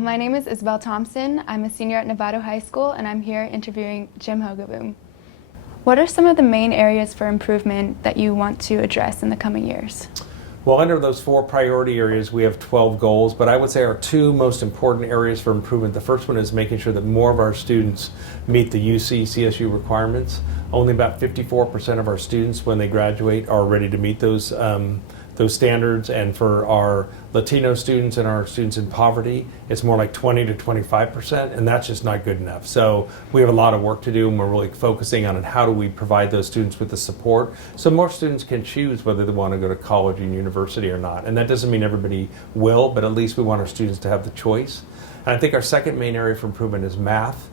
my name is Isabel Thompson. I'm a senior at Novato High School, and I'm here interviewing Jim Hogaboom. What are some of the main areas for improvement that you want to address in the coming years? Well, under those 4 priority areas, we have 12 goals, but I would say our 2 most important areas for improvement. The first one is making sure that more of our students meet the UC CSU requirements. Only about 54% of our students, when they graduate, are ready to meet those standards, and for our Latino students and our students in poverty, it's more like 20 to 25%, and that's just not good enough. So we have a lot of work to do, and we're really focusing on how do we provide those students with the support so more students can choose whether they want to go to college and university or not. And that doesn't mean everybody will, but at least we want our students to have the choice. And I think our second main area for improvement is math.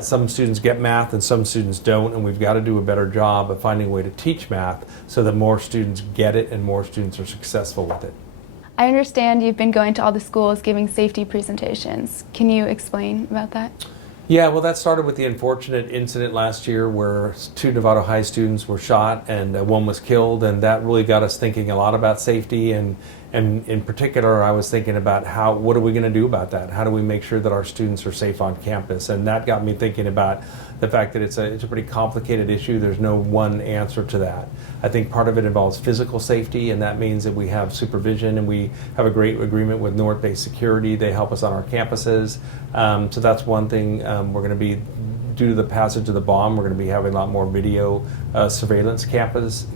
Some students get math and some students don't, and we've got to do a better job of finding a way to teach math so that more students get it and more students are successful with it. I understand you've been going to all the schools giving safety presentations. Can you explain about that? Yeah, well, that started with the unfortunate incident last year where 2 Novato High students were shot and one was killed, and that really got us thinking a lot about safety, and in particular I was thinking about what are we going to do about that? How do we make sure that our students are safe on campus? And that got me thinking about the fact that it's a pretty complicated issue. There's no one answer to that. I think part of it involves physical safety, and that means that we have supervision, and we have a great agreement with North Bay Security. They help us on our campuses. So that's one thing. We're going to be, due to the passage of the bomb, we're going to be having a lot more video surveillance cameras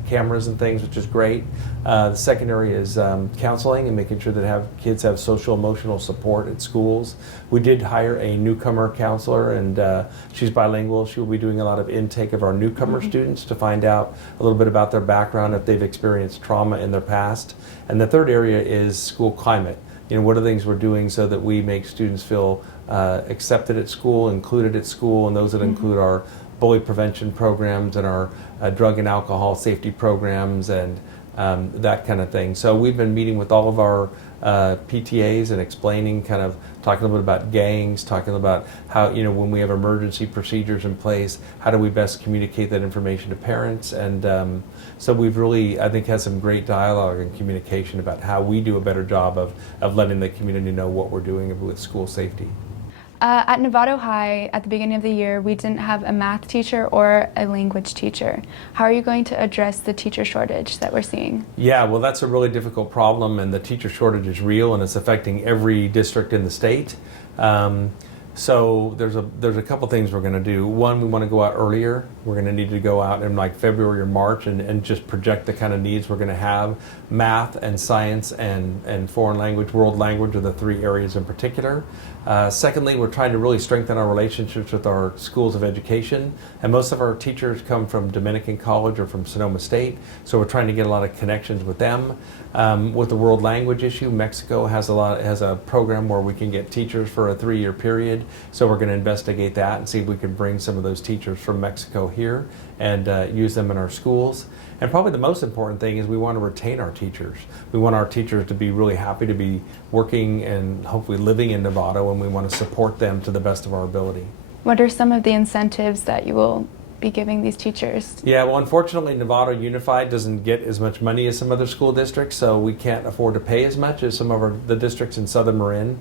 and things, which is great. The second area is counseling and making sure that kids have social emotional support at schools. We did hire a newcomer counselor, and she's bilingual. She will be doing a lot of intake of our newcomer students to find out a little bit about their background, if they've experienced trauma in their past. And the third area is school climate. You know, what are the things we're doing so that we make students feel accepted at school, included at school, and those that include our bully prevention programs and our drug and alcohol safety programs and that kind of thing. So we've been meeting with all of our PTAs and explaining, talking a little bit about gangs, talking about how, when we have emergency procedures in place, how do we best communicate that information to parents? And so we've really, I think, had some great dialogue and communication about how we do a better job of letting the community know what we're doing with school safety. At Novato High, at the beginning of the year, we didn't have a math teacher or a language teacher. How are you going to address the teacher shortage that we're seeing? Yeah, well, that's a really difficult problem, and the teacher shortage is real, and it's affecting every district in the state. So there's a couple things we're going to do. One, we want to go out earlier. We're going to need to go out in like February or March and just project the kind of needs we're going to have. Math and science and foreign language, world language are the 3 areas in particular. Secondly, we're trying to really strengthen our relationships with our schools of education. And most of our teachers come from Dominican College or from Sonoma State, so we're trying to get a lot of connections with them. With the world language issue, Mexico has a program where we can get teachers for a 3-year period. So we're going to investigate that and see if we can bring some of those teachers from Mexico here and use them in our schools. And probably the most important thing is we want to retain our teachers. We want our teachers to be really happy to be working and hopefully living in Novato, and we want to support them to the best of our ability. What are some of the incentives that you will be giving these teachers? Yeah, well, unfortunately, Novato Unified doesn't get as much money as some other school districts, so we can't afford to pay as much as some of the districts in Southern Marin.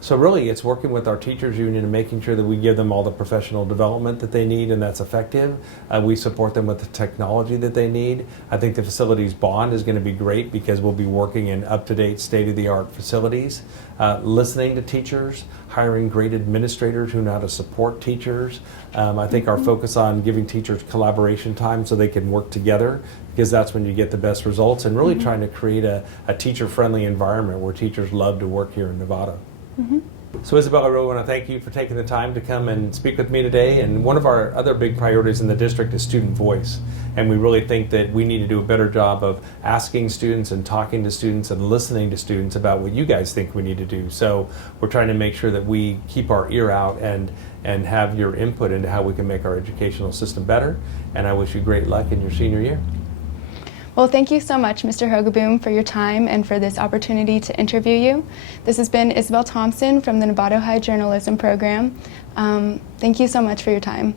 So really, it's working with our teachers union and making sure that we give them all the professional development that they need and that's effective. We support them with the technology that they need. I think the facilities bond is going to be great because we'll be working in up-to-date, state-of-the-art facilities. Listening to teachers, hiring great administrators who know how to support teachers. I think our focus on giving teachers collaboration time so they can work together, because that's when you get the best results, and really trying to create a teacher-friendly environment where teachers love to work here in Novato. So Isabel, I really want to thank you for taking the time to come and speak with me today. And one of our other big priorities in the district is student voice. And we really think that we need to do a better job of asking students and talking to students and listening to students about what you guys think we need to do. So we're trying to make sure that we keep our ear out and have your input into how we can make our educational system better. And I wish you great luck in your senior year. Well, thank you so much, Mr. Hogaboom, for your time and for this opportunity to interview you. This has been Isabel Thompson from the Novato High Journalism Program. Thank you so much for your time.